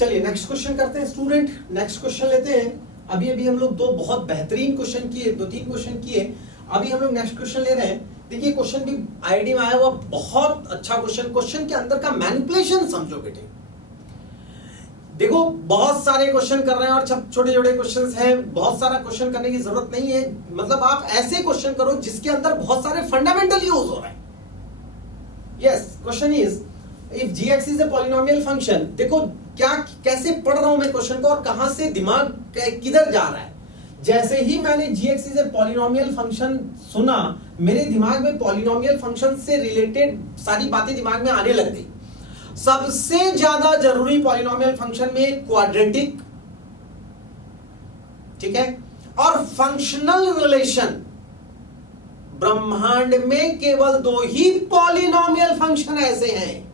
चलिए next question करते हैं स्टूडेंट, नेक्स्ट क्वेश्चन लेते हैं। अभी अभी हम लोग दो बहुत बेहतरीन क्वेश्चन किए, दो तीन क्वेश्चन किए, अभी हम लोग नेक्स्ट क्वेश्चन ले रहे हैं। देखिए क्वेश्चन भी आईडी में आया हुआ, बहुत अच्छा क्वेश्चन, क्वेश्चन के अंदर का मैनिपुलेशन समझो बेटे। देखो बहुत सारे क्वेश्चन कर रहे हैं और सब छोटे छोटे क्वेश्चंस हैं, बहुत सारा क्वेश्चन करने की जरूरत नहीं है। मतलब आप ऐसे क्वेश्चन करो जिसके अंदर बहुत सारे फंडामेंटल यूज हो रहे हैं। Yes, question is if gx is a polynomial function. देखो क्या कैसे पढ़ रहा हूं मैं क्वेश्चन को और कहां से दिमाग किधर जा रहा है। जैसे ही मैंने gx is a polynomial function सुना, मेरे दिमाग में पॉलिनोमियल फंक्शन से रिलेटेड सारी बातें दिमाग में आने लग गई। सबसे ज्यादा जरूरी पॉलिनोमियल फंक्शन में क्वाड्रेटिक, ठीक है, और फंक्शनल रिलेशन। ब्रह्मांड में केवल दो ही पॉलिनोमियल फंक्शन ऐसे हैं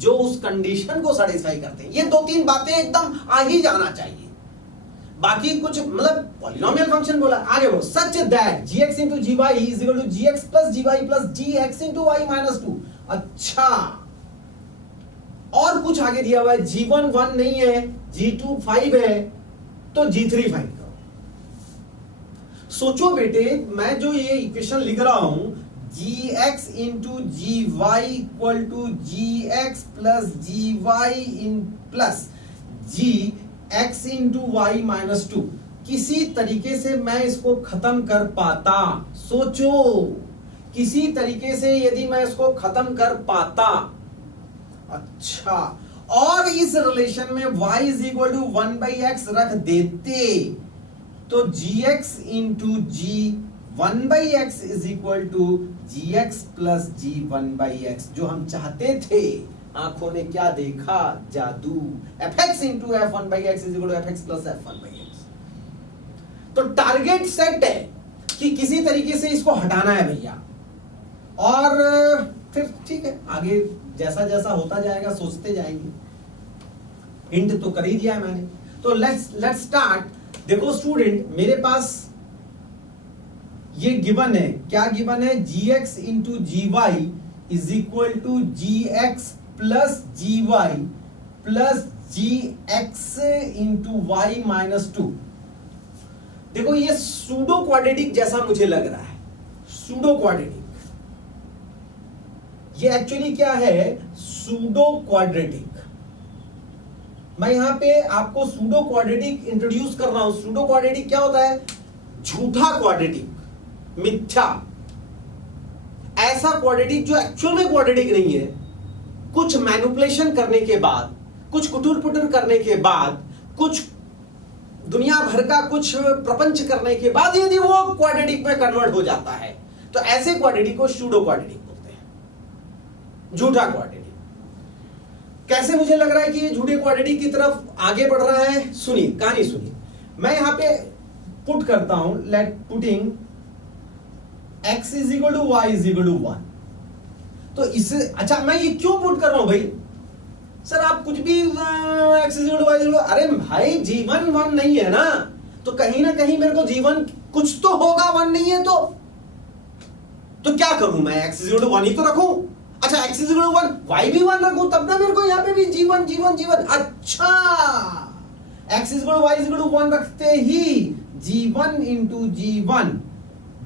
जो उस कंडीशन को सेटिस्फाई करते हैं। ये दो तीन बातें एकदम आ ही जाना चाहिए। बाकी कुछ मतलब पॉलिनोमियल फंक्शन बोला, आगे बढ़ो। Such that gx into gy is equal to gx plus gy plus gx into y minus 2। अच्छा, और कुछ आगे दिया हुआ है, g1 1 नहीं है, g2 5 है, तो g3 फाइंड करो। सोचो बेटे, मैं जो ये इक्वेशन लिख रहा हूं, gx into gy equal to gx plus gy in plus gx into y minus 2, किसी तरीके से मैं इसको खत्म कर पाता। सोचो, किसी तरीके से यदि मैं इसको खत्म कर पाता, अच्छा, और इस रिलेशन में y is equal to 1/x रख देते, तो gx into g 1/x is equal to gx plus g 1/x, जो हम चाहते थे। आंखों ने क्या देखा, जादू। fx into f 1/x is equal to fx plus f 1/x। तो टारगेट सेट है कि किसी तरीके से इसको हटाना है भैया, और फिर ठीक है, आगे जैसा जैसा होता जाएगा सोचते जाएंगे। हिंट तो कर ही दिया है मैंने। तो लेट्स स्टार्ट। देखो स्टूडेंट, मेरे पास ये गिवन है, क्या गिवन है, gx into g y is equal to gx plus g y plus gx into y minus 2। देखो ये सूडो क्वाड्रेटिक जैसा मुझे लग रहा है, सूडो क्वाड्रेटिक। ये एक्चुअली क्या है, सूडो क्वाड्रेटिक। मैं यहां पे आपको सूडो क्वाड्रेटिक इंट्रोड्यूस कर रहा हूं। सूडो क्वाड्रेटिक क्या होता है, झूठा क्वाड्रेटिक, मिथ्या, ऐसा क्वाड्रेटिक जो एक्चुअल में क्वाड्रेटिक नहीं है। कुछ मैनिपुलेशन करने के बाद, कुछ कुटुर पुटुर करने के बाद, कुछ दुनिया भर का कुछ प्रपंच करने के बाद यदि वो क्वाड्रेटिक में कन्वर्ट हो जाता है, तो ऐसे क्वाड्रेटिक को सूडो क्वाड्रेटिक बोलते हैं, झूठा क्वाड्रेटिक। कैसे मुझे लग रहा है कि ये झूठे क्वाड्रेटिक की तरफ आगे बढ़ रहा है, सुनिए, कहानी सुनिए। मैं यहां पे पुट करता हूं, let putting x is equal to y is equal to 1। तो इससे अच्छा, मैं ये क्यों पुट कर रहा हूं भाई, सर आप कुछ भी x is equal to y is equal to, अरे भाई जीवन 1 नहीं है ना, तो कहीं ना कहीं मेरे को जीवन कुछ तो होगा, 1 नहीं है तो क्या करूं मैं, x इज इक्वल टू 1 ही तो रखूं। अच्छा, x is equal to 1, y भी 1 रखूं, तब ना मेरे को यहां पे भी जीवन जीवन जीवन। अच्छा, x is equal to y is equal to 1 रखते ही g1 into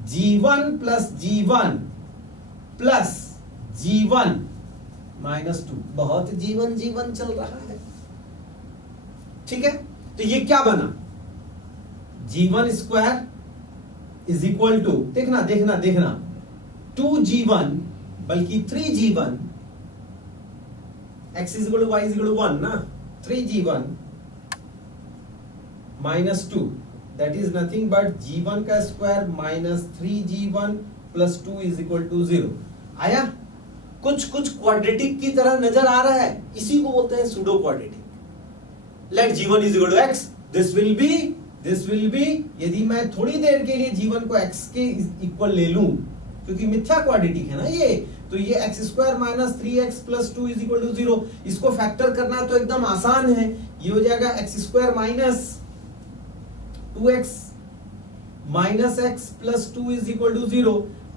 g1 plus g1 plus g1 minus 2। बहुत जीवन जीवन चल रहा है, ठीक है। तो ये क्या बना, g1 square is equal to, देखना देखना देखना, 2g1 बल्कि 3g1, x is equal to y is equal to 1 ना, 3g1 minus 2, that is nothing but g1 का square minus 3g1 plus 2 is equal to 0। आया, कुछ कुछ क्वाड्रेटिक की तरह नजर आ रहा है, इसी को बोलते हैं pseudo quadratic. Let g1 is equal to x, this will be, यदि मैं थोड़ी देर के लिए g1 को x के इक्वल ले लूं, क्योंकि मिथ्या क्वाड्रेटिक है ना ये, तो ये x square minus 3x plus 2 is equal to 0। इसको फैक्टर करना तो एकदम आसान है, ये हो जाएगा x square minus 2x minus x plus 2 is equal to 0।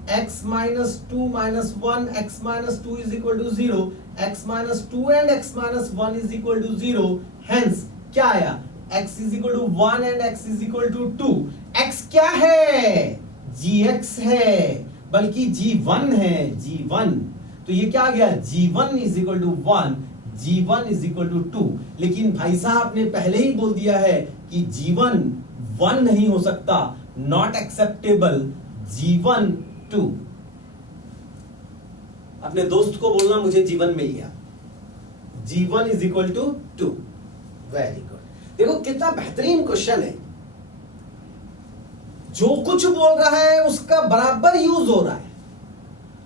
x minus 2 minus 1 x minus 2 is equal to 0, x minus 2 and x minus 1 is equal to 0, hence क्या आया x is equal to 1 and x is equal to 2. x क्या है gx है, बल्कि g1 है g1, तो ये क्या आ गया g1 is equal to 1, g1 is equal to 2. लेकिन भाई साहब ने पहले ही बोल दिया है कि g1 1 नहीं हो सकता, नॉट एक्सेप्टेबल, g1 2. अपने दोस्त को बोलना मुझे जीवन मिल गया, g1 is equal to 2. Very good. देखो कितना बेहतरीन क्वेश्चन है, जो कुछ बोल रहा है उसका बराबर यूज हो रहा है.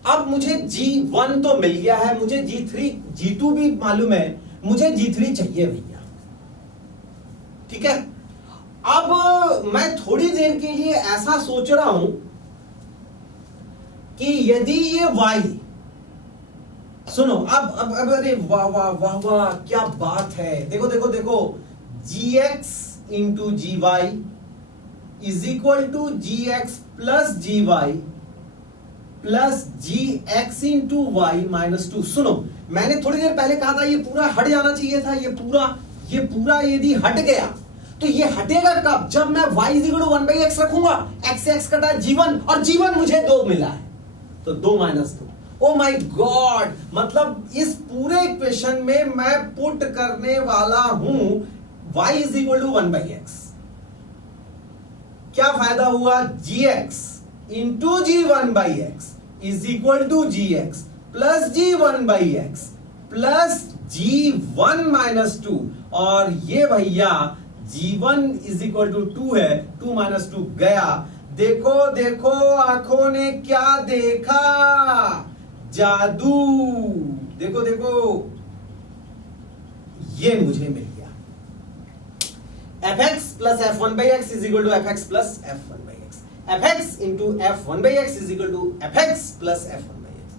अब मुझे g1 तो मिल गया है, मुझे g3 g2 भी मालूम है, मुझे g3 चाहिए भैया. ठीक है, अब मैं थोड़ी देर के लिए ऐसा सोच रहा हूं कि यदि ये y, सुनो अब अरे वाह वाह वाह वाह क्या बात है. देखो देखो देखो, gx into g y is equal to gx plus g y plus gx into y minus 2. सुनो, मैंने थोड़ी देर पहले कहा था ये पूरा हट जाना चाहिए था, ये पूरा यदि हट गया तो ये हटेगा कब, जब मैं y is equal to 1/x रखूंगा, x से x कटा g1 और g1 मुझे 2 मिला है, तो 2 माइनस 2. ओ माय गॉड, मतलब इस पूरे इक्वेशन में मैं पुट करने वाला हूं y is equal to 1/x. क्या फायदा हुआ, gx into g1/x is equal to gx plus g1/x plus g1 minus 2. और ये भैया g1 इज इक्वल टू 2 है, 2 माइनस 2 गया. देखो देखो आंखों ने क्या देखा, जादू. देखो देखो, ये मुझे मिल गया fx plus f1/x is equal to fx plus f1/x. fx into f1/x is equal to fx plus f1/x.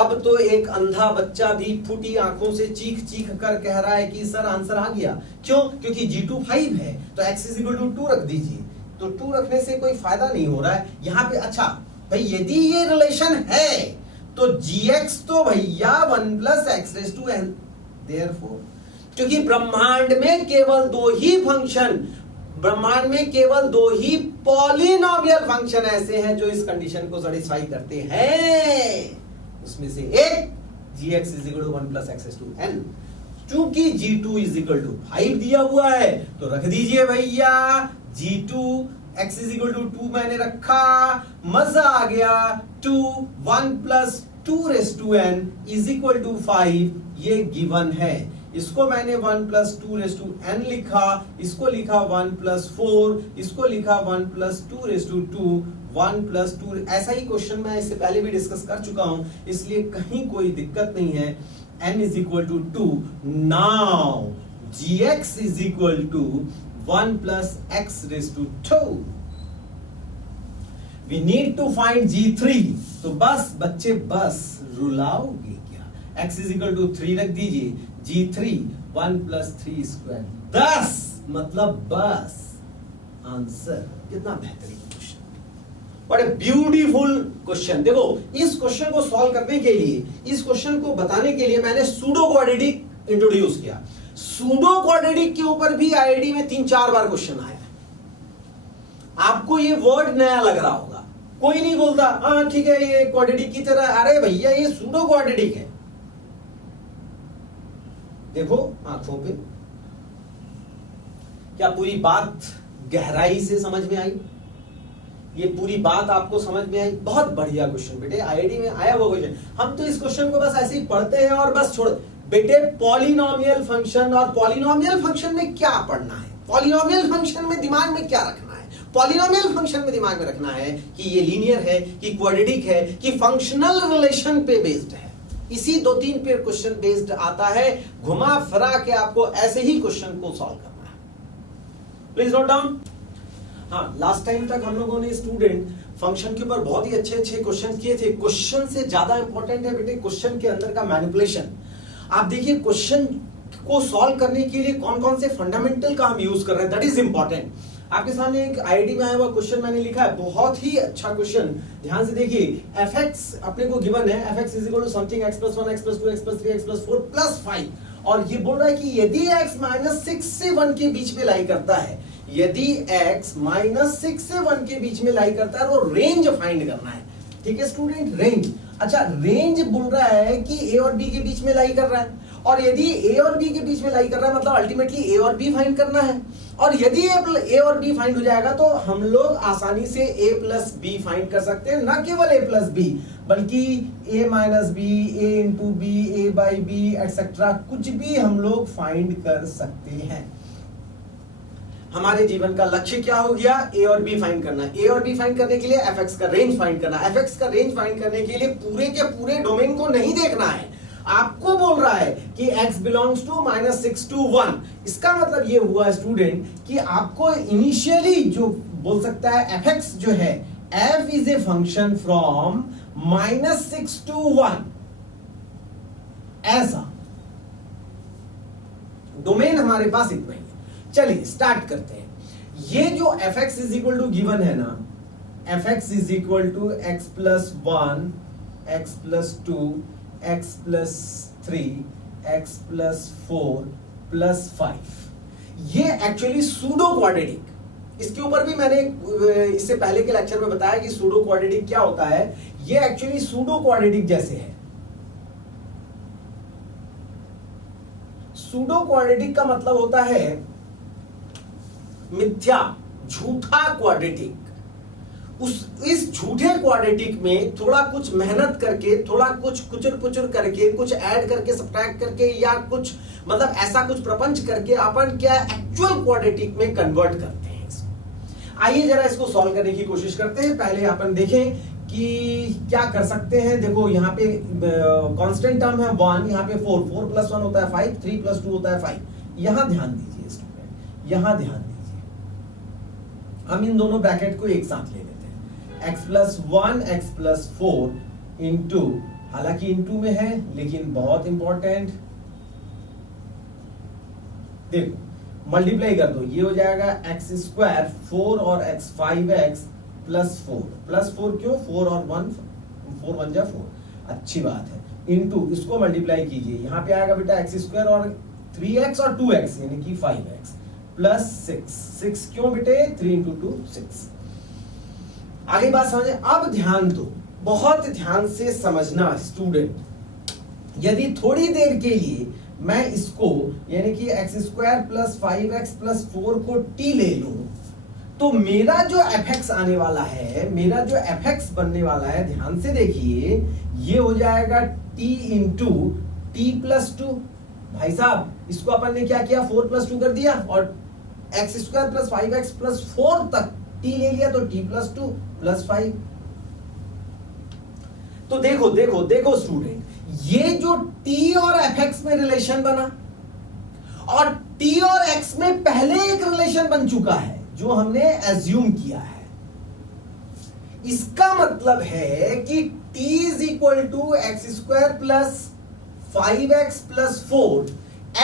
अब तो एक अंधा बच्चा भी फूटी आंखों से चीख चीख कर कह रहा है कि सर आंसर आ गया. क्यों, क्योंकि g2 5 है, तो x इज इक्वल टू 2 रख दीजिए. तो 2 रखने से कोई फायदा नहीं हो रहा है यहां पे. अच्छा भाई, यदि ये रिलेशन है तो gx तो भैया 1 plus x raise to n. Therefore, क्योंकि ब्रह्मांड में केवल 2 ही फंक्शन, ब्रह्मांड में केवल 2 ही पॉलिनोमियल फंक्शन ऐसे हैं जो इस कंडीशन को सेटिस्फाई करते हैं. उसमें से एक gx is equal to 1 plus x raise to n. चूंकि g2 इज इक्वल टू 5 दिया हुआ है तो रख दीजिए भैया g2, x is equal to 2 मैंने रखा, मजा आ गया. 2 1 plus 2 raise to n is equal to 5, ये गिवन है. इसको मैंने 1 प्लस 2 रेज टू n लिखा, इसको लिखा 1 प्लस 4, इसको लिखा 1 प्लस 2 रेज टू 2, 1 प्लस 2. ऐसा ही क्वेश्चन मैं इससे पहले भी डिस्कस कर चुका हूं, इसलिए कहीं कोई दिक्कत नहीं है. n is equal to 2. Now gx is equal to 1 plus x raise to 2. We need to find g3. तो बस बच्चे बस रुलाओगे क्या, x इज इक्वल टू 3 रख दीजिए, g3 1 प्लस 3 स्क्वायर 10, मतलब बस आंसर. कितना बेहतरीन क्वेश्चन, बड़े ब्यूटीफुल क्वेश्चन. देखो इस क्वेश्चन को सॉल्व करने के लिए, इस क्वेश्चन को बताने के लिए मैंने सूडो क्वाड्रेटिक इंट्रोड्यूस किया. सूडो क्वाड्रेटिक के ऊपर भी आईआईटी में 3-4 बार क्वेश्चन आया. आपको ये वर्ड नया लग रहा होगा, कोई नहीं बोलता हाँ ठीक है ये क्वाड्रेटिक की तरह. अरे भैया ये सूडो क्वाड्रेटिक है. देखो आंखों पे, क्या पूरी बात गहराई से समझ में आई, ये पूरी बात आपको समझ में आई. बहुत बढ़िया क्वेश्चन बेटे, आईआईटी में आया वो क्वेश्चन. हम तो इस क्वेश्चन को बस ऐसे ही पढ़ते हैं और बस छोड़. बेटे पॉलिनोमियल फंक्शन, और पॉलिनोमियल फंक्शन में क्या पढ़ना है, पॉलिनोमियल फंक्शन में दिमाग में क्या रखना है, पॉलिनोमियल फंक्शन में दिमाग में रखना है कि ये लीनियर है, कि क्वाड्रेटिक है, कि फंक्शनल रिलेशन पे बेस्ड है. इसी 2-3 पे क्वेश्चन बेस्ड आता है. घुमा फिरा के आपको ऐसे ही क्वेश्चन को सॉल्व करना है. Please note down. हाँ, लास्ट टाइम तक हम लोगों ने स्टूडेंट फंक्शन के ऊपर बहुत ही अच्छे अच्छे क्वेश्चन किए थे. क्वेश्चन से ज्यादा इंपॉर्टेंट है बेटे क्वेश्चन के अंदर का मैनिपुलेशन. आप देखिए क्वेश्चन को सॉल्व करने के लिए कौन कौन से फंडामेंटल का हम यूज कर रहे हैं, दैट इज इंपॉर्टेंट. आपके सामने एक आईआईटी में आया हुआ क्वेश्चन मैंने लिखा है, बहुत ही अच्छा क्वेश्चन, ध्यान से देखिए। fx अपने को गिवन है, fx is equal to something x plus 1 x plus 2 x plus 3 x plus 4 plus 5, और ये बोल रहा है कि यदि x माइनस 6 से 1 के बीच में लाई करता है, यदि x माइनस 6 से 1 के बीच में लाई करता है, और रेंज फाइंड करना है। ठीक है स्टूडेंट, रेंज। अच्छा, रेंज बोल रहा है कि a और b के बीच में लाई कर रहा है, और यदि a और b के बीच में लाई कर रहा है मतलब अल्टीमेटली a और b फाइंड करना है, और यदि a और b फाइंड हो जाएगा तो हम लोग आसानी से a प्लस b फाइंड कर सकते हैं, ना केवल a प्लस b बल्कि a minus b, a into b, a by b etcetera कुछ भी हम लोग फाइंड कर सकते हैं। हमारे जीवन का लक्ष्य क्या हो गया? a और b फाइंड करना। a और b फाइंड करने के लिए fx का रेंज फाइंड करना। fx का रेंज फाइंड करने के लिए पूरे के पूरे डोमेन को नहीं देखना है, आपको बोल रहा है कि x बिलोंग्स टू -6 to 1। इसका मतलब ये हुआ स्टूडेंट कि आपको इनिशियली जो बोल सकता है fx जो है, f is a function from -6 to 1, ऐसा डोमेन हमारे पास इतना ही है। चलिए स्टार्ट करते हैं। ये जो fx is equal to given है ना, fx is equal to x plus 1, x plus 2, x plus 3, x plus 4 plus 5, ये एक्चुअली सूडो क्वाड्रेटिक, इसके ऊपर भी मैंने इससे पहले के लेक्चर में बताया कि सूडो क्वाड्रेटिक क्या होता है। ये एक्चुअली सूडो क्वाड्रेटिक जैसे है। सूडो क्वाड्रेटिक का मतलब होता है मिथ्या, झूठा क्वाड्रेटिक। इस झूठे क्वाड्रेटिक में थोड़ा कुछ मेहनत करके, थोड़ा कुछ कुचर पुचर करके, कुछ ऐड करके, सब्ट्रैक्ट करके, या कुछ मतलब ऐसा कुछ प्रपंच करके अपन क्या एक्चुअल क्वाड्रेटिक में कन्वर्ट करते हैं इसको। आइए जरा इसको सॉल्व करने की कोशिश करते हैं। पहले अपन देखें कि क्या कर सकते हैं। देखो यहाँ पे कांस्टेंट टर्म है 1, यहाँ पे 4, 4 प्लस 1 होता है 5, 3 प्लस 2 होता है 5। यहां ध्यान दीजिए स्टूडेंट, यहां ध्यान दीजिए। हम इन दोनों ब्रैकेट को एक साथ ले लेते हैं, x plus 1 x plus 4 into, हालांकि इंटू में है लेकिन बहुत इंपॉर्टेंट, देखो मल्टीप्लाई कर दो, ये हो जाएगा x स्क्वायर 4 और x 5x प्लस 4, प्लस 4 क्यों? 4 और 1, 4 1 जा 4, अच्छी बात है, इंटू इसको मल्टीप्लाई कीजिए, यहां पे आएगा बेटा x स्क्वायर और 3x और 2x यानी कि 5x प्लस 6, 6 क्यों बेटे? 3 इंटू 2 6। आगे बात समझे। अब ध्यान दो, बहुत ध्यान से समझना स्टूडेंट। यदि थोड़ी देर के लिए मैं इसको यानी कि x square plus 5x plus 4 को t ले लूं, तो मेरा जो fx आने वाला है, मेरा जो fx बनने वाला है, ध्यान से देखिए, ये हो जाएगा t इंटू t प्लस 2। भाई साहब इसको अपन ने क्या किया? 4 प्लस 2 कर दिया, और x square plus 5x plus 4 तक t ले लिया, तो t प्लस 2 प्लस 5। तो देखो देखो देखो स्टूडेंट, ये जो t और fx में रिलेशन बना, और t और x में पहले एक रिलेशन बन चुका है जो हमने एज्यूम किया है। इसका मतलब है कि t is equal to x square plus 5x plus 4,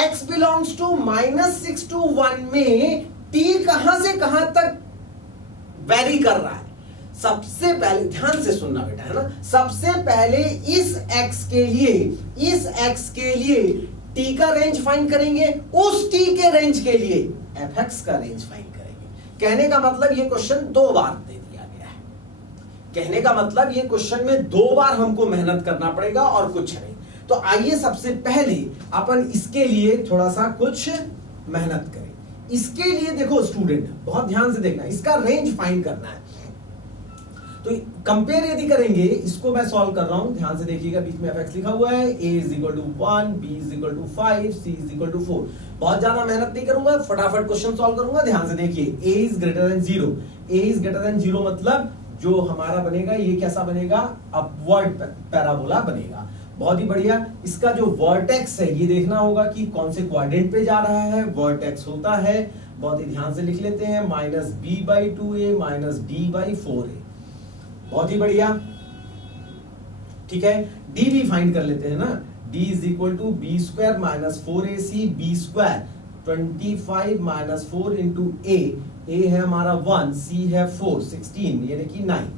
x belongs to -6 to 1 में t कहां से कहां तक वेरी कर रहा है। सबसे पहले ध्यान से सुनना बेटा, है ना, सबसे पहले इस x के लिए t का रेंज फाइंड करेंगे, उस t के रेंज के लिए fx का रेंज फाइंड करेंगे। कहने का मतलब ये क्वेश्चन 2 बार दे दिया गया है। कहने का मतलब ये क्वेश्चन में 2 बार हमको मेहनत करना पड़ेगा और कुछ नहीं। तो आइए सबसे पहले अपन इसके लिए थोड़ा सा कुछ मेहनत करें। इसके लिए देखो स्टूडेंट, बहुत ध्यान से देखना, इसका रेंज फाइंड करना है। तो कंपेयर यदि करेंगे, इसको मैं सॉल्व कर रहा हूं, ध्यान से देखिएगा, बीच में fx लिखा हुआ है, a is equal to 1, b is equal to 5, c is equal to 4। बहुत ज्यादा मेहनत नहीं करूंगा, फटाफट क्वेश्चन सॉल्व करूंगा। ध्यान से देखिए, a is greater than 0, a is greater than 0 मतलब जो हमारा बनेगा ये कैसा बनेगा? अपवर्ड पैराबोला बनेगा। बहुत ही बढ़िया। इसका जो वर्टेक्स है ये देखना होगा कि कौन से क्वाड्रेंट पे जा रहा है। वर्टेक्स होता है, बहुत ही ध्यान से लिख लेते हैं, -b/2a -d/4a। बहुत ही बढ़िया, ठीक है। d भी फाइंड कर लेते हैं ना, d is equal to b square -4ac b square 25 -4 into a a है हमारा 1, सी है 4, 16 यानी कि 9,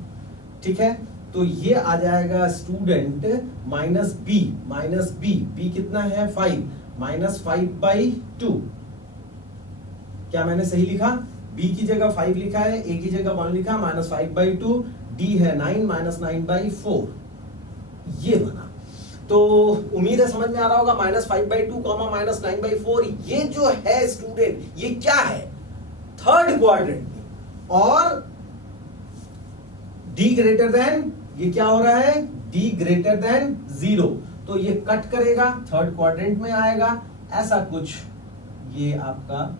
ठीक है। तो ये आ जाएगा स्टूडेंट माइनस बी कितना है 5, -5/2। क्या मैंने सही लिखा? b की जगह 5 लिखा है, a की जगह 1 लिखा, -5/2, d है 9 -9/4, ये बना। तो उम्मीद है समझ में आ रहा होगा। -5/2 -9/4 ये जो है स्टूडेंट ये क्या है? थर्ड क्वाड्रेंट में, और d ग्रेटर देन, ये क्या हो रहा है? d ग्रेटर देन 0, तो ये कट करेगा, थर्ड क्वाड्रेंट में आएगा, ऐसा कुछ ये आपका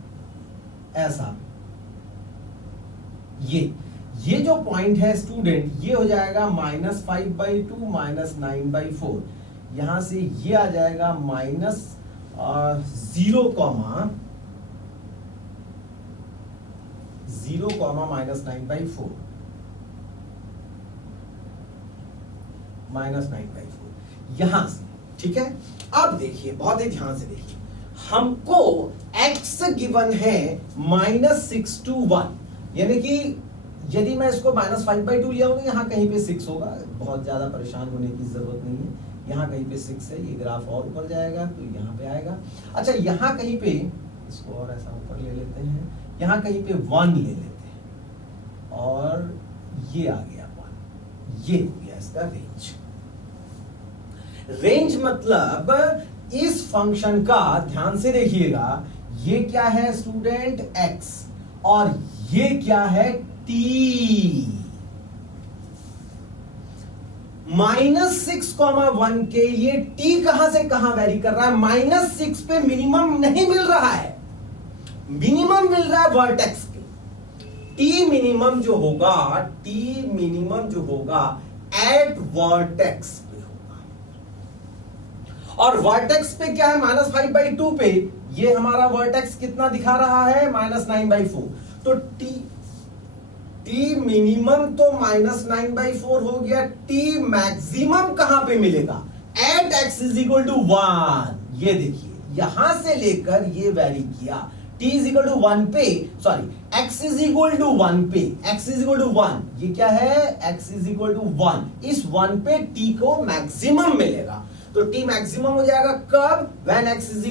ऐसा ये जो पॉइंट है स्टूडेंट ये हो जाएगा -5/2 -9/4, यहां से ये आ जाएगा -0, -9/4, -9/4 यहां से, ठीक है। अब देखिए, बहुत ही ध्यान से देखिए, हमको x गिवन है -6 to 1, यानी कि यदि मैं इसको -5/2 लिया हूं तो यहां कहीं पे 6 होगा, बहुत ज्यादा परेशान होने की जरूरत नहीं है। यहां कहीं पे 6 है, ये ग्राफ और ऊपर जाएगा तो यहां पे आएगा। अच्छा, यहां कहीं पे इसको और ऐसा ऊपर ले लेते हैं, यहां कहीं पे 1 ले लेते हैं, और ये आ गया 1, ये हो गया इसका रेंज। रेंज मतलब इस फंक्शन का, ध्यान से देखिएगा, ये क्या है स्टूडेंट? x, और ये क्या है? t। -6,1 के लिए t कहां से कहां वेरी कर रहा है? -6 पे मिनिमम नहीं मिल रहा है, मिनिमम मिल रहा है वर्टेक्स पे। t मिनिमम जो होगा एट वर्टेक्स पे होगा, और वर्टेक्स पे क्या है? -5/2 पे ये हमारा वर्टेक्स कितना दिखा रहा है? -9/4। तो t मिनिमम तो -9/4 हो गया, t मैक्सिमम कहां पे मिलेगा? At x = 1। ये देखिए, यहां से लेकर ये वेरी किया, t = 1 पे, सॉरी x = 1 पे, x = 1, ये क्या है? x = 1, इस 1 पे t को मैक्सिमम मिलेगा। तो t मैक्सिमम हो जाएगा कब? when x =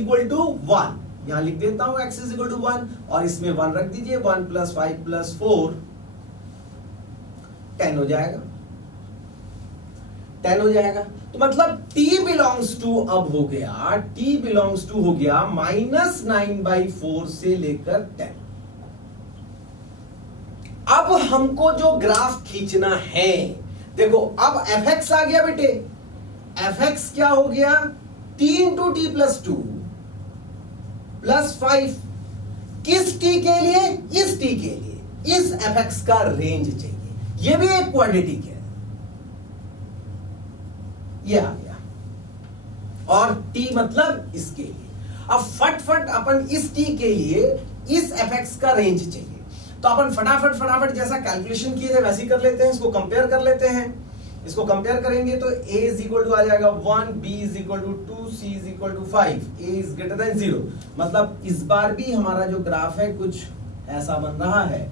1। यहां लिख देता हूं x = 1, और इसमें 1 रख दीजिए, 1 + 5 + 4 10 हो जाएगा, 10 हो जाएगा। तो मतलब t बिलोंग्स टू अब हो गया, t बिलोंग्स टू हो गया -9/4 से लेकर 10। अब हमको जो ग्राफ खींचना है, देखो अब fx आ गया बेटे, fx क्या हो गया? t × t + 2 + 5, किस t के लिए? इस t के लिए, इस fx का रेंज चाहिए। ये भी एक क्वाड्रेटिक है, ये आ गया, और t मतलब इसके लिए। अब फटफट अपन इस t के लिए इस fx का रेंज चाहिए, तो अपन फटाफट जैसा कैलकुलेशन किए थे वैसे ही कर लेते हैं, इसको कंपेयर कर लेते हैं। इसको कंपेयर करेंगे तो a = आ जाएगा 1, b = 2, c = 5, a > 0। मतलब इस बार भी हमारा जो ग्राफ है कुछ ऐसा बन रहा है।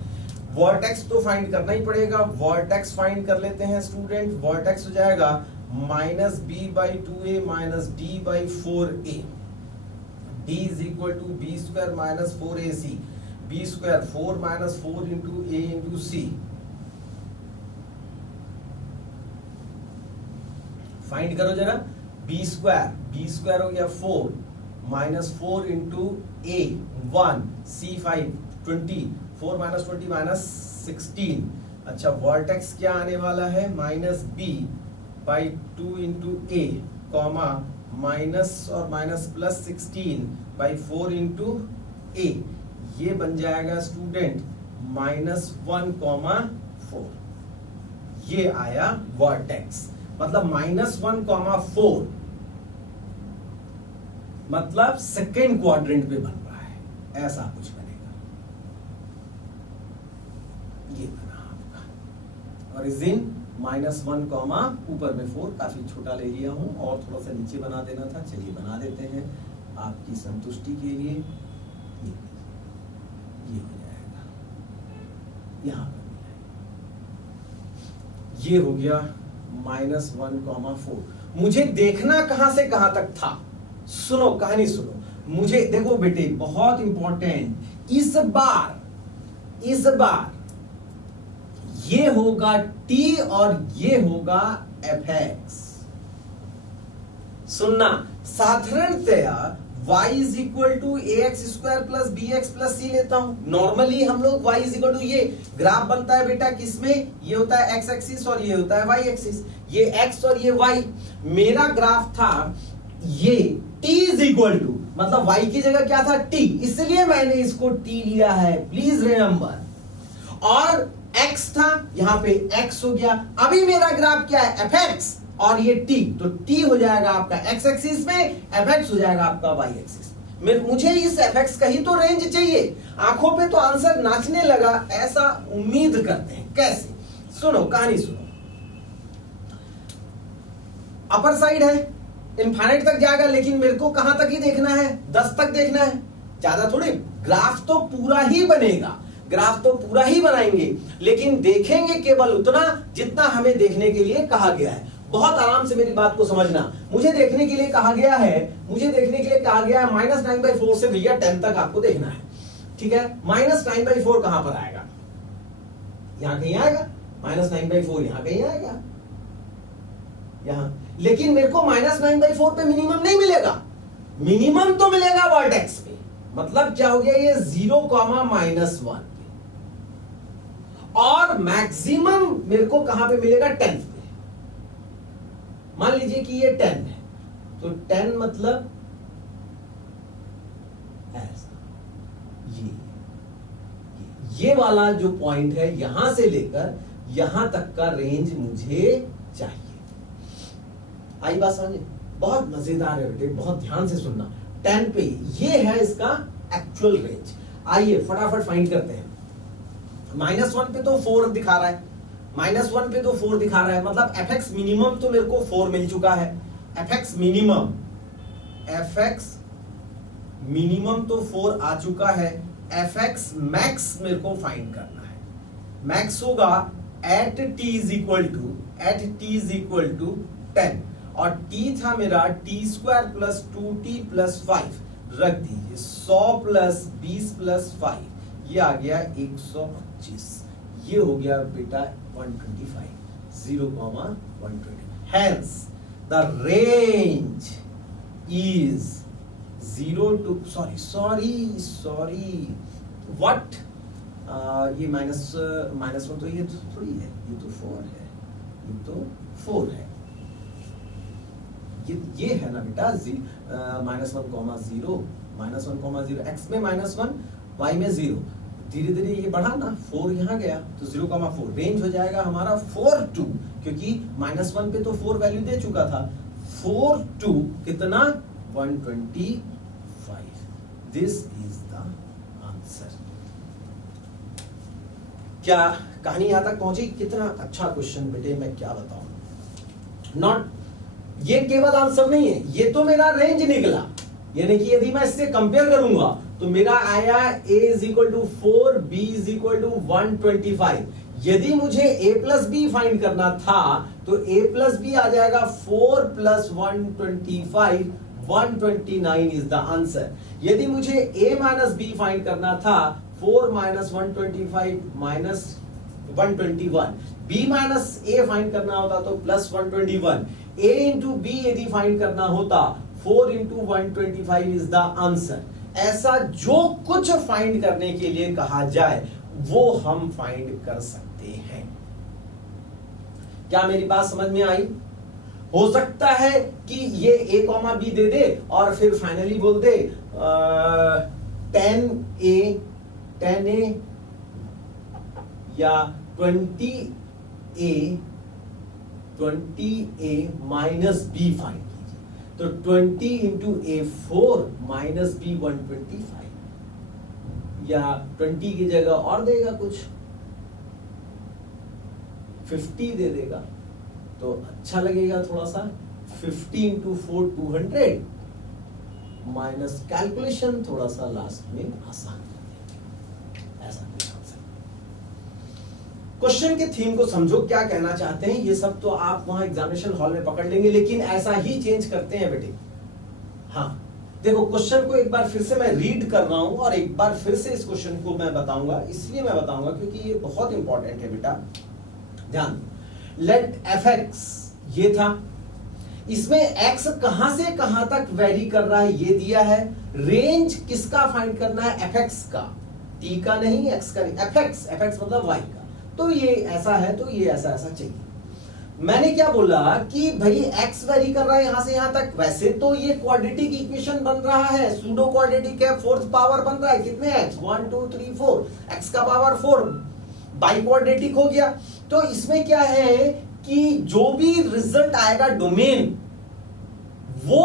वर्टेक्स तो फाइंड करना ही पड़ेगा, वर्टेक्स फाइंड कर लेते हैं स्टूडेंट। वर्टेक्स हो जाएगा -b/2a -d/4a, d = b² - 4ac, b² 4 - 4 × a × c। Find करो जरा, b² हो गया 4 -4 × a 1, c 5 20, 4 - 20 -16। अच्छा, वर्टेक्स क्या आने वाला है? -b/2 × a, माइनस और माइनस प्लस 16/4 × a, ये बन जाएगा स्टूडेंट -1,4। ये आया वर्टेक्स, मतलब -1,4 मतलब सेकेंड क्वाड्रेंट पे बन रहा है, ऐसा कुछ बनेगा। ये बना आपका ओरिजिन -1, ऊपर में 4, काफी छोटा ले लिया हूं और थोड़ा सा नीचे बना देना था। चलिए बना देते हैं आपकी संतुष्टि के लिए। ये हो जाएगा यहां पर मिला है। ये हो गया -1,4। मुझे देखना कहां से कहां तक था, सुनो कहानी सुनो। मुझे देखो बेटे, बहुत इंपॉर्टेंट, इस बार ये होगा t और ये होगा fx। सुनना, साधारणतया y is equal to ax square plus bx plus c लेता हूं। नॉर्मली हम लोग y इज इक्वल टू, ये ग्राफ बनता है बेटा किसमें, ये होता है x एक्सिस और ये होता है y एक्सिस, ये x और ये y। मेरा ग्राफ था ये t इज इक्वल टू, मतलब y की जगह क्या था t, इसलिए मैंने इसको t लिया है, प्लीज रिमेंबर। और x था, यहां पे x हो गया। अभी मेरा ग्राफ क्या है, fx और ये t, तो t हो जाएगा आपका x एक्सिस में, fx हो जाएगा आपका y एक्सिस में। मुझे इस fx का ही तो रेंज चाहिए। आंखों पे तो आंसर नाचने लगा, ऐसा उम्मीद करते हैं। कैसे, सुनो कहानी सुनो। अपर साइड है, इनफाइनाइट तक जाएगा, लेकिन मेरे को कहां तक ही देखना है, 10 तक देखना है, ज्यादा थोड़ी। ग्राफ तो पूरा ही बनेगा, ग्राफ तो पूरा ही बनाएंगे, लेकिन देखेंगे केवल उतना जितना हमें देखने के लिए कहा गया है। बहुत आराम से मेरी बात को समझना। मुझे देखने के लिए कहा गया है, -9/4 से भैया 10 तक आपको देखना है, ठीक है। -9/4 कहां पर आएगा, यहां कहीं आएगा, -9/4 यहां कहीं आएगा, यहां। लेकिन मेरे को -9/4 पे मिनिमम नहीं मिलेगा, मिनिमम तो मिलेगा वर्टेक्स पे। मतलब क्या हो गया, ये 0,-1 पे, और मैक्सिमम मेरे को कहां पे मिलेगा, 10 पे। मान लीजिए कि ये 10 है, तो 10 मतलब ऐसा, ये वाला जो पॉइंट है, यहां से लेकर यहां तक का रेंज मुझे चाहिए। आई बात समझे, बहुत मजेदार है बेटे, बहुत ध्यान से सुनना। 10 पे ये है इसका एक्चुअल रेंज। आइए फटाफट फाइंड करते हैं। -1 पे तो 4 दिखा रहा है, -1 पे तो 4 दिखा रहा है, मतलब fx मिनिमम तो मेरे को 4 मिल चुका है। fx मिनिमम तो 4 आ चुका है। fx मैक्स मेरे को फाइंड करना है। मैक्स होगा at t is equal to 10, और t था मेरा t² प्लस 2t प्लस 5, रख दीजिए 100 प्लस 20 प्लस 5, ये आ गया 125। ये हो गया बेटा 125, 0,120। Hence the range is 0 to sorry what, ये -1 तो ये थोड़ी है, ये तो 4 है, ये तो 4 है, ये है ना बेटा -1,0, x में -1, y में 0, धीरे धीरे ये बढ़ा ना, 4 यहां गया तो 0,4 रेंज हो जाएगा हमारा 4 to, क्योंकि -1 पे तो 4 वैल्यू दे चुका था, 4 to कितना 125। This is the answer. क्या कहानी यहां तक पहुंची? कितना अच्छा क्वेश्चन बेटे, मैं क्या बताऊं। नॉट, ये केवल आंसर नहीं है, ये तो मेरा रेंज निकला, यानी कि यदि मैं इससे कंपेयर करूंगा तो मेरा आया a is equal to 4, b is equal to 125। यदि मुझे a प्लस बी फाइंड करना था तो a प्लस बी आ जाएगा 4 प्लस 125, 129 इज द आंसर। यदि मुझे a माइनस बी फाइंड करना था, 4 minus 125 minus 121, b minus a find करना होता तो प्लस 121, a इंटू बी यदि फाइंड करना होता 4 इंटू 125 इज द आंसर। ऐसा जो कुछ फाइंड करने के लिए कहा जाए वो हम फाइंड कर सकते हैं। क्या मेरी बात समझ में आई? हो सकता है कि ये a, b दे दे और फिर फाइनली बोल दे 10a या 20a माइनस b फाइंड कीजिए, तो 20 इंटू a 4 माइनस b 125, या 20 की जगह और देगा कुछ 50 दे देगा तो अच्छा लगेगा थोड़ा सा। 50 इंटू 4 200 माइनस कैलकुलेशन थोड़ा सा लास्ट में आसान कर देंगे, ऐसा कुछ आंसर। क्वेश्चन के थीम को समझो, क्या कहना चाहते हैं, ये सब तो आप वहां एग्जामिनेशन हॉल में पकड़ लेंगे, लेकिन ऐसा ही चेंज करते हैं बेटे। हाँ देखो, क्वेश्चन को एक बार फिर से मैं रीड कर रहा हूं और एक बार फिर से इस क्वेश्चन को मैं बताऊंगा, इसलिए मैं बताऊंगा क्योंकि ये बहुत इंपॉर्टेंट है बेटा, ध्यान। लेट एफ एक्स ये था, इसमें x कहां से कहां तक वेरी कर रहा है ये दिया है, रेंज किसका फाइंड करना है, fx का, t का नहीं, x का नहीं, fx मतलब y का। तो ये ऐसा है तो ये ऐसा ऐसा चाहिए। मैंने क्या बोला कि भाई x वेरी कर रहा है यहां से यहां तक, वैसे तो ये क्वाड्रेटिक इक्वेशन बन रहा है, सूडो क्वाड्रेटिक है, फोर्थ पावर बन रहा है, कितने x 1 2 3 4, x का पावर 4, बाई क्वाड्रेटिक हो गया। तो इसमें क्या है कि जो भी रिजल्ट आएगा डोमेन वो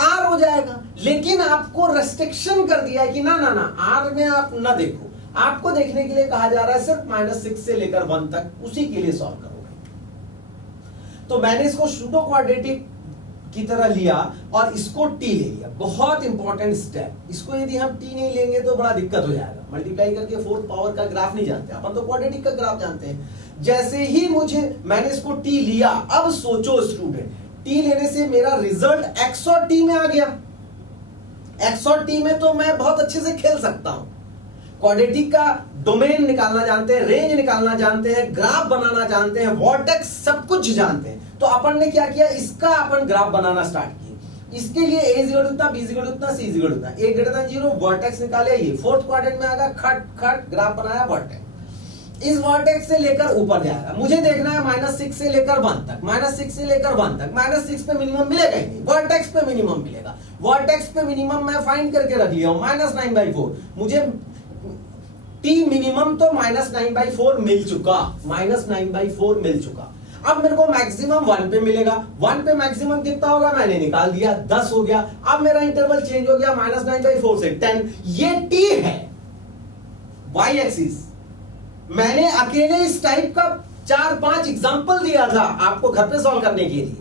आर हो जाएगा, लेकिन आपको रेस्ट्रिक्शन कर दिया है कि ना ना ना आर में आप ना देखो, आपको देखने के लिए कहा जा रहा है सिर्फ -6 से लेकर 1 तक, उसी के लिए सॉल्व करोगे। तो मैंने इसको सूडो क्वाड्रेटिक की तरह लिया और इसको टी ले लिया, बहुत इंपॉर्टेंट स्टेप। इसको यदि हम टी नहीं लेंगे तो बड़ा दिक्कत हो जाएगा, मल्टीप्लाई करके फोर्थ पावर का ग्राफ नहीं जानते अपन, तो क्वाड्रेटिक का ग्राफ जानते हैं। जैसे ही मैंने इसको टी लिया, अब सोचो स्टूडेंट, टी लेने से मेरा रिजल्ट एक्स और टी में आ गया, एक्स और टी में तो मैं बहुत अच्छे से खेल सकता हूं। क्वाड्रेटिक का डोमेन निकालना जानते हैं, रेंज निकालना जानते हैं, ग्राफ बनाना जानते हैं, वर्टेक्स सब कुछ जानते हैं। तो अपन ने क्या किया, इसका अपन ग्राफ बनाना स्टार्ट किया। इसके लिए a इक्वल टू इतना, b इक्वल टू इतना, c इक्वल टू इतना, a ग्रेटर देन 0, वर्टेक्स निकाले, ये फोर्थ क्वाड्रेंट में आएगा, खट खट ग्राफ बनाया वर्टेक्स। इस वर्टेक्स से लेकर ऊपर जाएगा, मुझे देखना है -6 से लेकर 1 तक, -6 से लेकर 1 तक, -6 पे मिनिमम मिलेगा ही नहीं, वर्टेक्स पे मिनिमम मिलेगा, वर्टेक्स पे मिनिमम मैं फाइंड करके रख लिया हूं -9/4। मुझे t मिनिमम तो -9/4 मिल चुका, -9/4 मिल चुका। अब मेरे को मैक्सिमम 1 पे मिलेगा, 1 पे मैक्सिमम कितना होगा मैंने निकाल दिया, 10 हो गया। अब मेरा इंटरवल चेंज हो गया -9/4 से 10, ये t है y एक्सिस। मैंने अकेले इस टाइप का 4-5 एग्जांपल दिया था आपको घर पे सॉल्व करने के लिए,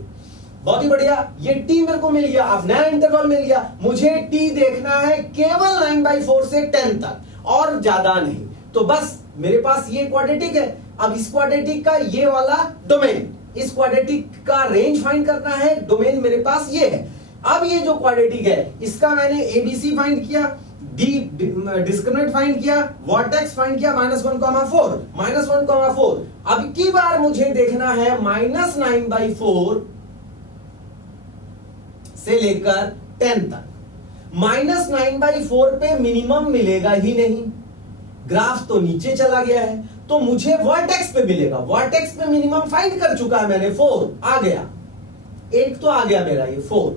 बहुत ही बढ़िया। ये t मेरे को मिल गया, अब नया इंटरवल मिल गया, मुझे t देखना है केवल 9/4 से 10 तक और ज्यादा नहीं। तो बस मेरे पास ये क्वाड्रेटिक है, अब इस क्वाड्रेटिक का ये वाला डोमेन, इस क्वाड्रेटिक का रेंज फाइंड करना है, डोमेन मेरे पास ये है। अब ये जो क्वाड्रेटिक है इसका मैंने एबीसी फाइंड किया, डी डिस्क्रिमिनेंट फाइंड किया, वर्टेक्स फाइंड किया, -1,4, -1,4। अब की बार मुझे देखना है -9/4 से लेकर 10 तक। -9/4 पे मिनिमम मिलेगा ही नहीं, ग्राफ तो नीचे चला गया है, तो मुझे वर्टेक्स पे मिलेगा, वर्टेक्स पे मिनिमम फाइंड कर चुका है मैंने, 4 आ गया, एक तो आ गया मेरा ये 4।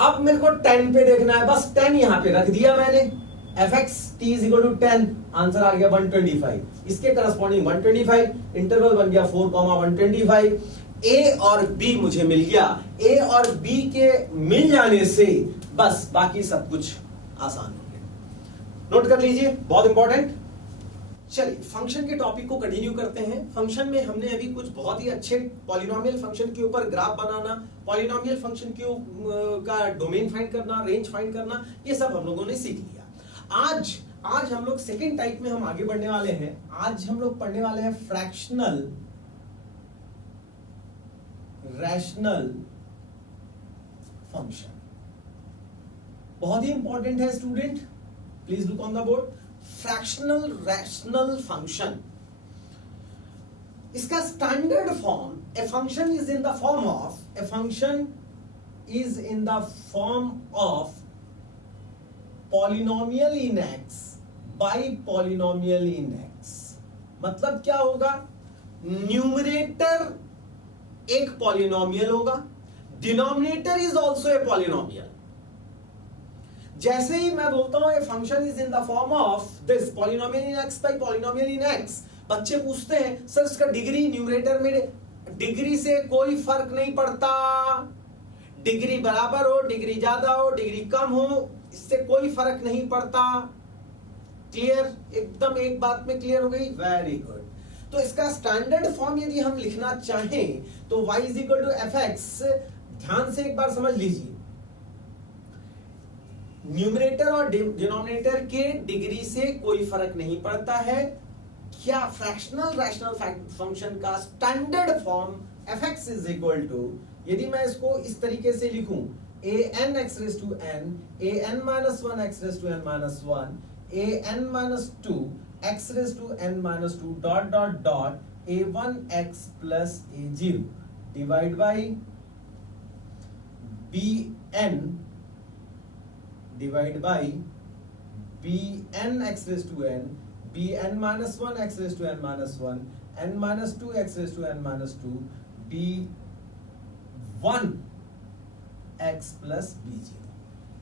अब मेरे को 10 पे देखना है, बस 10 यहां पे रख दिया मैंने, fx t equal to 10, answer आ गया 125, इसके करस्पॉन्डिंग 125, इंटरवल बन गया 4,125। a और b मुझे मिल गया, a और b के मिल जाने से बस बाकी सब कुछ आसान हो गया। नोट कर लीजिए, बहुत इंपॉर्टेंट। चलिए फंक्शन के टॉपिक को कंटिन्यू करते हैं। फंक्शन में हमने अभी कुछ बहुत ही अच्छे पॉलिनोमियल फंक्शन के ऊपर ग्राफ बनाना, पॉलिनोमियल फंक्शन के का डोमेन फाइंड करना, रेंज फाइंड करना, ये सब हम लोगों ने सीख लिया। आज हम लोग सेकेंड टाइप में हम आगे बढ़ने वाले हैं। आज हम लोग पढ़ने वाले हैं फ्रैक्शनल रैशनल फंक्शन। बहुत ही इंपॉर्टेंट है student, please look on the board. Fractional rational function, इसका standard form, a function is in the form of, a function is in the form of polynomial in x by polynomial in x. मतलब क्या होगा, numerator एक polynomial होगा, denominator is also a polynomial. जैसे ही मैं बोलता हूं a function is in the form of this polynomial in x by polynomial in x, बच्चे पूछते हैं सर इसका डिग्री न्यूमरेटर में, डिग्री से कोई फर्क नहीं पड़ता, डिग्री बराबर हो, डिग्री ज्यादा हो, डिग्री कम हो, इससे कोई फर्क नहीं पड़ता। क्लियर, एकदम एक बात में क्लियर हो गई, वेरी गुड। तो इसका स्टैंडर्ड फॉर्म यदि हम लिखना चाहें तो y is equal to f x, ध्यान से एक बार समझ लीजिए, न्यूमरेटर और डिनोमिनेटर के डिग्री से कोई फर्क नहीं पड़ता है, क्या फ्रैक्शनल रैशनल फंक्शन का standard form fx is equal to, यदि मैं इसको इस तरीके से लिखूं, an x raise to n, an minus 1 x raise to n minus 1, an minus 2 x raise to n minus 2 dot dot dot a1x plus a0 divide by bn divide by bn x raised to n, bn minus 1 x raised to n minus 1, n minus 2 x raised to n minus 2, b1 x plus b0.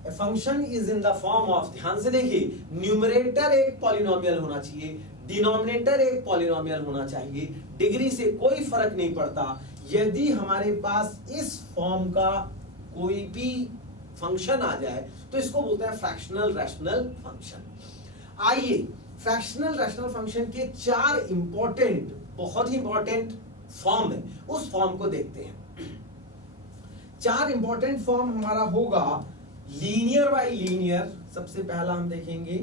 A function is in the form of, ध्यान से देखिए, numerator एक polynomial होना चाहिए, denominator एक polynomial होना चाहिए, degree से कोई फर्क नहीं पड़ता। यदि हमारे पास इस फॉर्म का कोई भी फंक्शन आ जाए तो इसको बोलते हैं फ्रैक्शनल रैशनल फंक्शन। आइए फ्रैक्शनल रैशनल फंक्शन के चार इंपॉर्टेंट, बहुत ही इंपॉर्टेंट फॉर्म है, उस फॉर्म को देखते हैं। चार इंपॉर्टेंट फॉर्म हमारा होगा लीनियर बाय लीनियर, सबसे पहला हम देखेंगे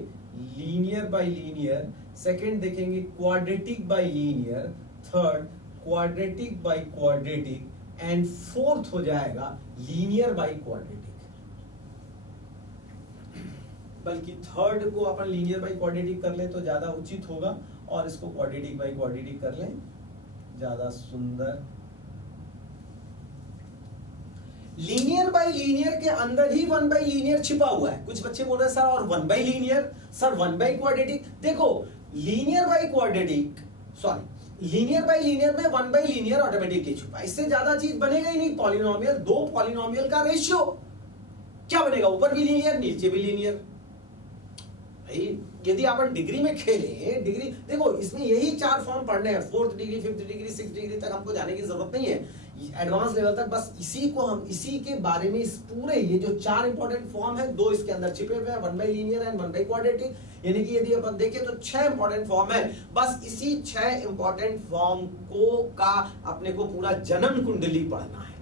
लीनियर बाय लीनियर, सेकंड देखेंगे quadratic bye linear, third quadratic by quadratic, and fourth हो जाएगा लीनियर बाय क्वाड्रेटिक। बल्कि थर्ड को अपन लीनियर बाय क्वाड्रेटिक कर ले तो ज्यादा उचित होगा, और इसको क्वाड्रेटिक बाय क्वाड्रेटिक कर ले ज्यादा सुंदर। लीनियर बाय लीनियर के अंदर ही वन बाय लीनियर छिपा हुआ है। कुछ बच्चे बोल रहे हैं सर और one by linear, sir one by quadratic. देखो linear by quadratic, sorry linear by linear में वन बाय लीनियर ऑटोमेटिकली छुपा, इससे ज्यादा चीज बनेगा ही नहीं। पॉलिनोमियल, दो पॉलिनोमियल का रेशियो क्या बनेगा, ऊपर भी लीनियर नीचे भी लीनियर। भाई यदि अपन डिग्री में खेलें, डिग्री देखो इसमें यही चार फॉर्म पढ़ने हैं, fourth degree, fifth degree, six degree तक हमको जाने की जरूरत नहीं है, एडवांस लेवल तक बस इसी को हम, इसी के बारे में, इस पूरे ये जो चार इंपॉर्टेंट फॉर्म है, दो इसके अंदर छिपे हुए हैं, one by linear and one by quadratic, यानी कि यदि अपन देखें तो छह इंपॉर्टेंट फॉर्म है। बस इसी छह इंपॉर्टेंट फॉर्म को का अपने को पूरा जन्म कुंडली पढ़ना है,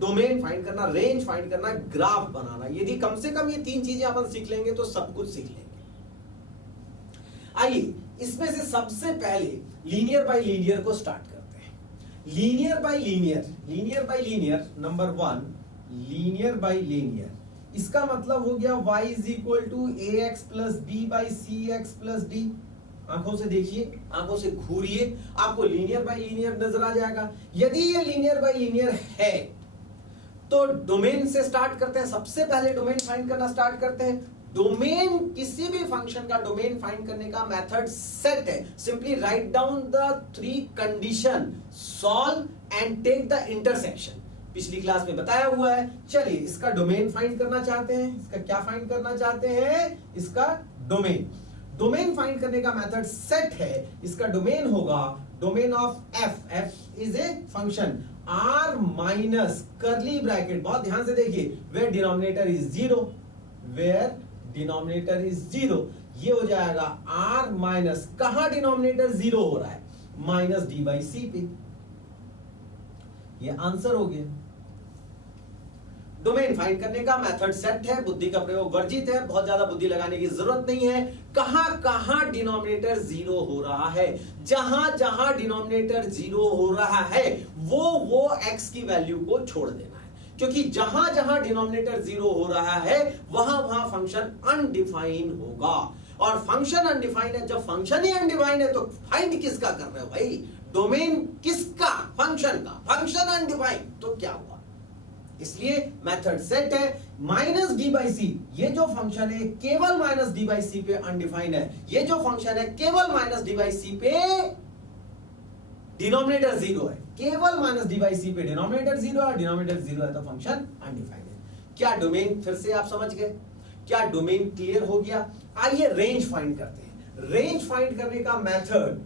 डोमेन फाइंड करना, रेंज फाइंड करना, ग्राफ बनाना। यदि कम से कम ये तीन चीजें अपन सीख लेंगे तो सब कुछ सीख लेंगे। आइए इसमें से सबसे पहले लीनियर बाय लीनियर को स्टार्ट करते हैं। Linear by linear, linear by linear number one, linear by linear, इसका मतलब हो गया y is equal to A x plus B by C x plus d. आंखों से देखिए, आंखों से घूरिए, आपको लीनियर बाय लीनियर नजर आ जाएगा। यदि ये लीनियर बाय लीनियर है तो डोमेन से स्टार्ट करते हैं। सबसे पहले डोमेन फाइंड करना स्टार्ट करते हैं। डोमेन, किसी भी फंक्शन का डोमेन फाइंड करने का मेथड सेट है। Simply write down the three condition, solve and take the intersection. पिछली क्लास में बताया हुआ है। चलिए इसका डोमेन फाइंड करना चाहते हैं। इसका क्या फाइंड करना चाहते हैं? इसका डोमेन। डोमेन फाइंड करने का मेथड सेट है। इसका डोमेन होगा domain of F. F is a function R minus curly bracket, बहुत ध्यान से देखिए, where denominator is zero, where denominator is zero, ये हो जाएगा आर माइनस, कहां डिनोमिनेटर जीरो हो रहा है? माइनस डी बाई सी पे। ये आंसर हो गया। डोमेन फाइंड करने का मेथड सेट है, बुद्धि का प्रयोग वर्जित है, बहुत ज्यादा बुद्धि लगाने की जरूरत नहीं है। कहां कहां डिनोमिनेटर जीरो हो रहा है, जहां जहां डिनोमिनेटर जीरो हो रहा है वो एक्स की वैल्यू को छोड़ देना है, क्योंकि जहां जहां डिनोमिनेटर जीरो हो रहा है वहां वहां फंक्शन अनडिफाइन होगा। और फंक्शन अनडिफाइन है, जब फंक्शन ही अनडिफाइन है तो फाइंड किसका कर रहे हो भाई? डोमेन किसका? फंक्शन का। फंक्शन अनडिफाइन तो क्या हुआ? इसलिए मेथड सेट है माइनस डी बाई सी। ये जो फंक्शन है केवल माइनस डी बाई सी पे अनडिफाइंड है। ये जो फंक्शन है केवल माइनस डी बाई सी पे डिनोमिनेटर जीरो है, केवल माइनस डी बाई सी पे डिनोमिनेटर जीरो है, डिनोमिनेटर जीरो है तो फंक्शन अनडिफाइंड है। क्या डोमेन, फिर से आप समझ गए? क्या डोमेन क्लियर हो गया? आइए रेंज फाइंड करते हैं। रेंज फाइंड करने का method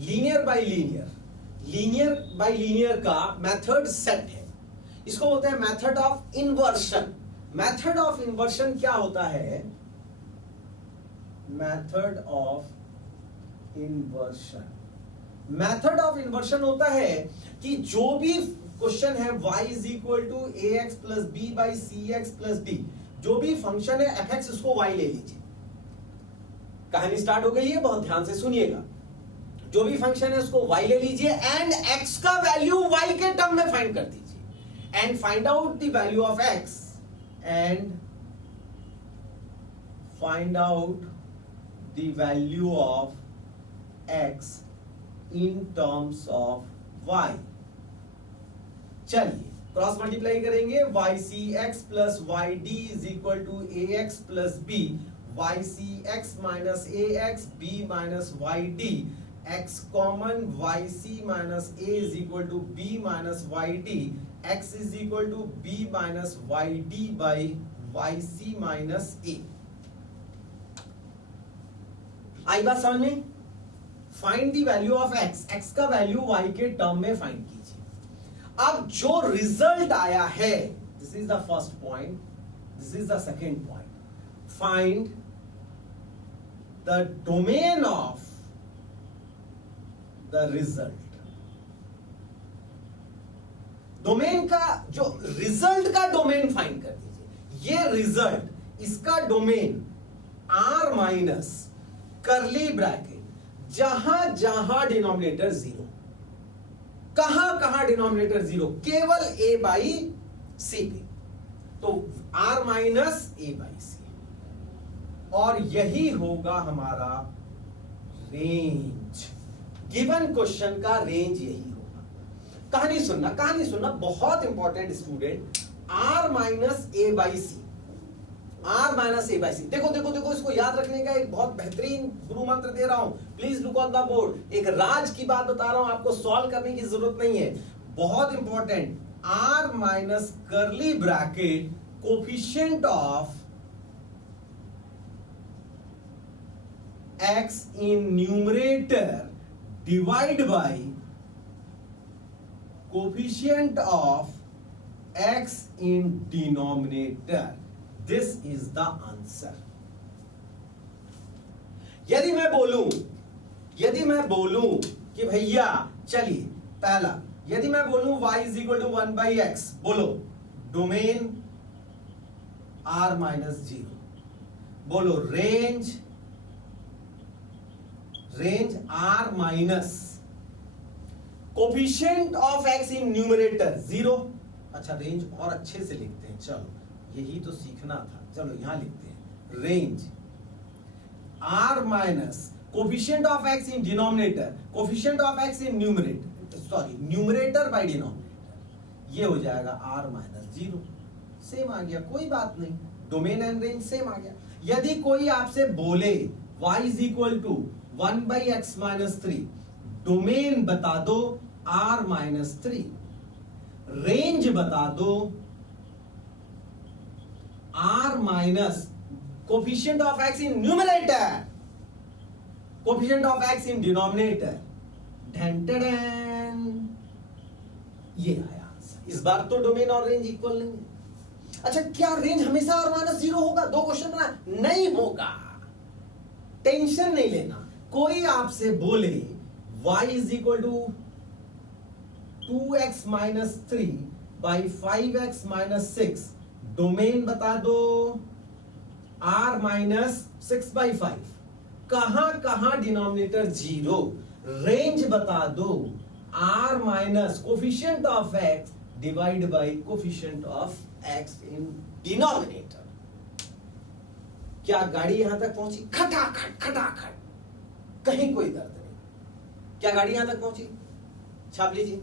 linear by linear, linear by linear का मेथड सेट है। इसको बोलते हैं method of inversion. Method of inversion क्या होता है? Method of inversion, method of inversion होता है कि जो भी क्वेश्चन है y is equal to A x plus B by C x plus D, जो भी फंक्शन है एफ एक्स, उसको y ले लीजिए। कहानी स्टार्ट हो गई है, बहुत ध्यान से सुनिएगा। जो भी फंक्शन है उसको y ले लीजिए एंड x का वैल्यू y के टर्म में फाइंड कर दीजिए and find out the value of x and find out the value of x in terms of y। चलिए क्रॉस मल्टीप्लाई करेंगे, Y C x plus Y D is equal to A x plus B, Y C X minus A X B minus Y D, X common Y C minus A is equal to b minus Y D, x is equal to b minus Y d by y C minus a. आई बात समझ में? Find the value of x, x का value y के term में find कीजिए। अब जो रिजल्ट आया है, this is the first point, this is the second point, find the domain of the result. Domain का जो रिजल्ट का डोमेन फाइंड कर दीजिए। ये रिजल्ट, इसका domain r minus curly bracket, जहां जहां डिनोमिनेटर जीरो, कहां कहां डिनोमिनेटर जीरो, केवल a बाई सी पे, तो r minus a by c, और यही होगा हमारा रेंज। गिवन क्वेश्चन का रेंज यही होगा। कहानी सुनना, कहानी सुनना, बहुत important student. r minus a by c, r minus a by c, देखो देखो देखो, इसको याद रखने का एक बहुत बेहतरीन गुरु मंत्र दे रहा हूं, please look on the board. एक राज की बात बता रहा हूं, आपको सॉल्व करने की जरूरत नहीं है, बहुत important. r minus curly bracket coefficient of x in numerator divide by coefficient of x in denominator, this is the answer. यदि मैं बोलूं कि भैया चलिए, पहला यदि मैं बोलूं y is equal to 1 by X, बोलो डोमेन r माइनस 0, बोलो range r minus coefficient of x in numerator 0। अच्छा, रेंज और अच्छे से लिखते हैं, चलो यही तो सीखना था, चलो यहां लिखते हैं range r minus coefficient of x in denominator, coefficient of x in numerator, sorry numerator by denominator, ये हो जाएगा r माइनस 0। सेम आ गया, कोई बात नहीं, डोमेन एंड रेंज सेम आ गया। यदि कोई आपसे बोले y is equal to 1 by X minus 3, domain बता दो r माइनस 3, रेंज बता दो r minus coefficient of x in numerator, coefficient of x in denominator, ये आया आंसर। इस बार तो डोमेन और रेंज इक्वल नहीं है। अच्छा, क्या रेंज हमेशा r माइनस 0 होगा? दो क्वेश्चन बना, नहीं होगा, टेंशन नहीं लेना। कोई आपसे बोले y is equal to 2x minus 3 by 5x minus 6, domain बता दो r माइनस 6 बाई 5, कहां कहां डिनोमिनेटर 0, रेंज बता दो r minus coefficient of x divide by coefficient of x in denominator. क्या गाड़ी यहां तक पहुंची? खटाखट खटाखट, कहीं कोई दर्द नहीं। क्या गाड़ी यहां तक पहुंची? छाप लीजिए।